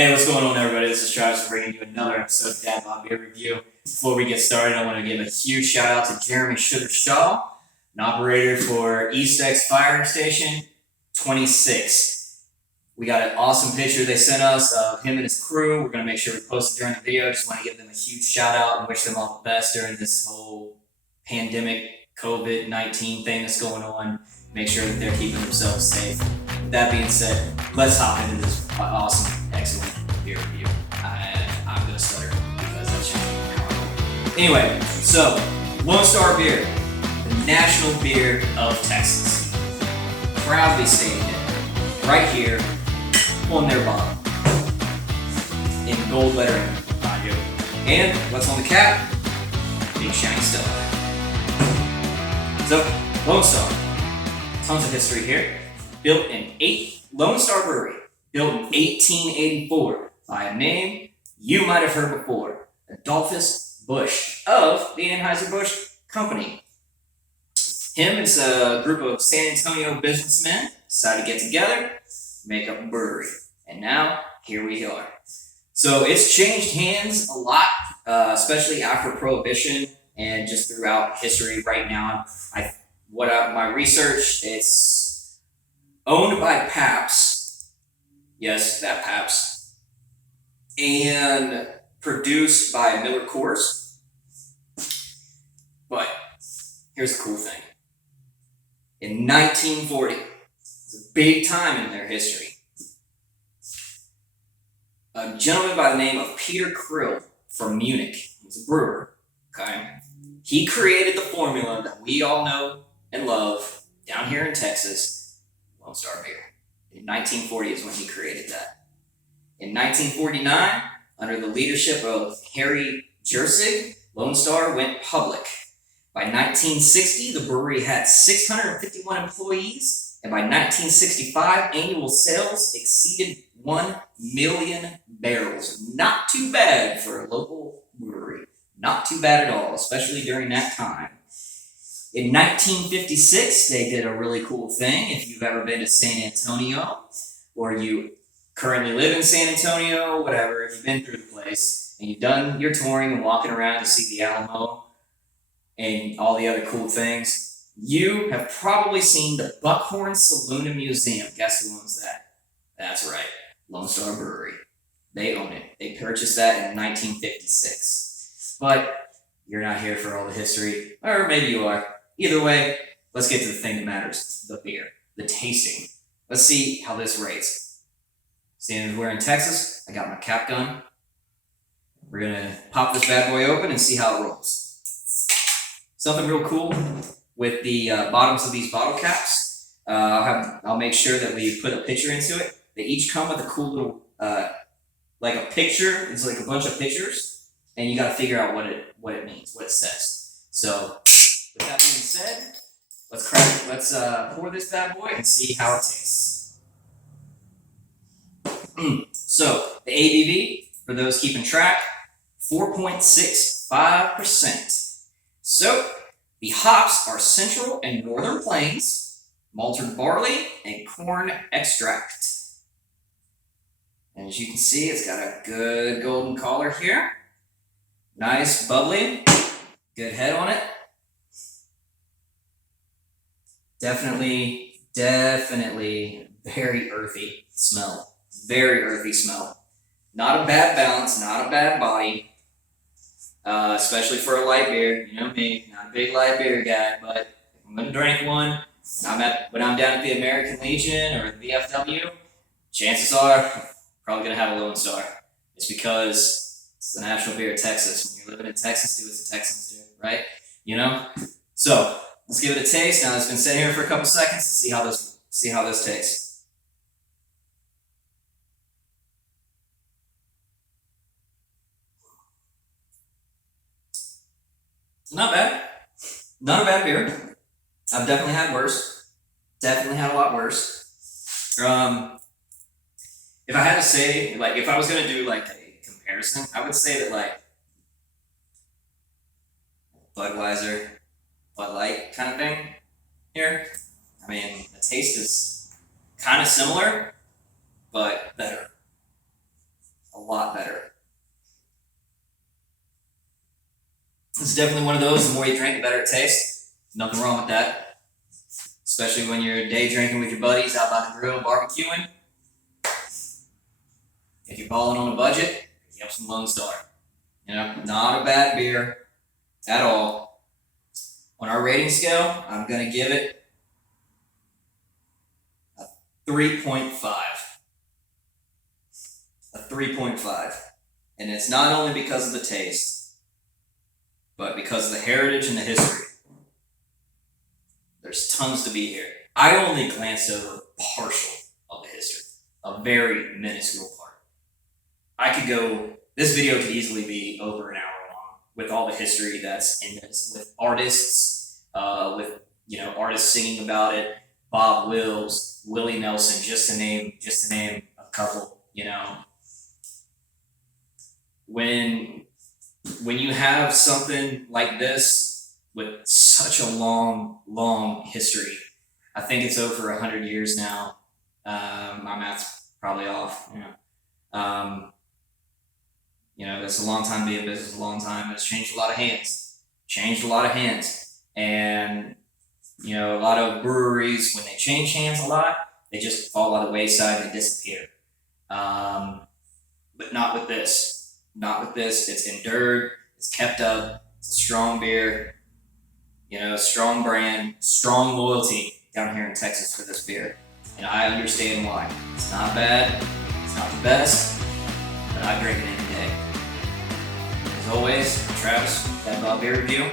Hey, what's going on, everybody? This is Travis bringing you another episode of Dad Bob Beer Review. Before we get started, I want to give a huge shout out to Jeremy Sugar Shaw, an operator for Ep.6 Fire Station 26. We got an awesome picture they sent us of him and his crew. We're going to make sure we post it during the video. Just want to give them a huge shout out and wish them all the best during this whole pandemic COVID-19 thing that's going on. Make sure that they're keeping themselves safe. With that being said, let's hop into this awesome, excellent beer review. I'm going to stutter because that's just anyway, so Lone Star Beer, the national beer of Texas. Proudly stating it right here on their bottle in gold lettering, mind you. And what's on the cap? Big shiny star. So, Lone Star. Tons of history here. Lone Star Brewery, built in 1884 by a name you might have heard before, Adolphus Busch of the Anheuser-Busch Company. Him and a group of San Antonio businessmen decided to get together, make up a brewery, and now here we are. So it's changed hands a lot, especially after Prohibition and just throughout history. Right now, my research, it's owned by Pabst. Yes, that Pabst. And produced by Miller Coors. But here's the cool thing. In 1940, it's a big time in their history, a gentleman by the name of Peter Krill from Munich, he's a brewer, okay? He created the formula that we all know and love down here in Texas, Lone Star Beer. In 1940 is when he created that. In 1949, under the leadership of Harry Jersig, Lone Star went public. By 1960, the brewery had 651 employees, and by 1965, annual sales exceeded 1 million barrels. Not too bad for a local brewery. Not too bad at all, especially during that time. In 1956, they did a really cool thing. If you've ever been to San Antonio, or you currently live in San Antonio, whatever, if you've been through the place, and you've done your touring and walking around to see the Alamo and all the other cool things, you have probably seen the Buckhorn Saloon and Museum. Guess who owns that? That's right, Lone Star Brewery. They own it. They purchased that in 1956. But you're not here for all the history, or maybe you are. Either way, let's get to the thing that matters, the beer, the tasting. Let's see how this rates. Seeing as we're in Texas, I got my cap gun. We're gonna pop this bad boy open and see how it rolls. Something real cool with the bottoms of these bottle caps, I'll make sure that we put a picture into it. They each come with a cool little, like a picture. It's like a bunch of pictures, and you gotta figure out what it means, what it says. So, with that being said, let's pour this bad boy and see how it tastes. So, the ABV, for those keeping track, 4.65%. So, the hops are Central and Northern Plains, malted barley, and corn extract. And as you can see, it's got a good golden color here. Nice, bubbly, good head on it. Definitely very earthy smell. Very earthy smell. Not a bad balance, not a bad body. Especially for a light beer. You know me, not a big light beer guy, but if I'm gonna drink one, when I'm down at the American Legion or the VFW, chances are I'm probably gonna have a Lone Star. It's because it's the national beer of Texas. When you're living in Texas, do what the Texans do, right? You know? So let's give it a taste. Now it's been sitting here for a couple seconds to see how this tastes. Not bad. Not a bad beer. I've definitely had worse. Definitely had a lot worse. If I had to say, like, if I was gonna do like a comparison, I would say that like Budweiser, Bud Light kind of thing here. I mean, the taste is kind of similar, but better. definitely one of those. The more you drink, the better it tastes. Nothing wrong with that. Especially when you're day drinking with your buddies out by the grill barbecuing. If you're balling on a budget, you have some Lone Star. You know, not a bad beer at all. On our rating scale, I'm going to give it a 3.5. A 3.5. And it's not only because of the taste, but because of the heritage and the history. There's tons to be here. I only glanced over partial of the history, a very minuscule part. I could go, this video could easily be over an hour long with all the history that's in this, with artists, with, you know, artists singing about it, Bob Wills, Willie Nelson, just to name a couple, you know. When you have something like this with such a long history, I think it's over 100 years now. My math's probably off. You know, that's a long time to be in business, a long time. It's changed a lot of hands. And, you know, a lot of breweries, when they change hands a lot, they just fall by the wayside and disappear. But not with this. Not with this. It's endured. It's kept up. It's a strong beer. You know, strong brand, strong loyalty down here in Texas for this beer. And I understand why. It's not bad. It's not the best. But I drink it any day. As always, Travis, that Beer Review.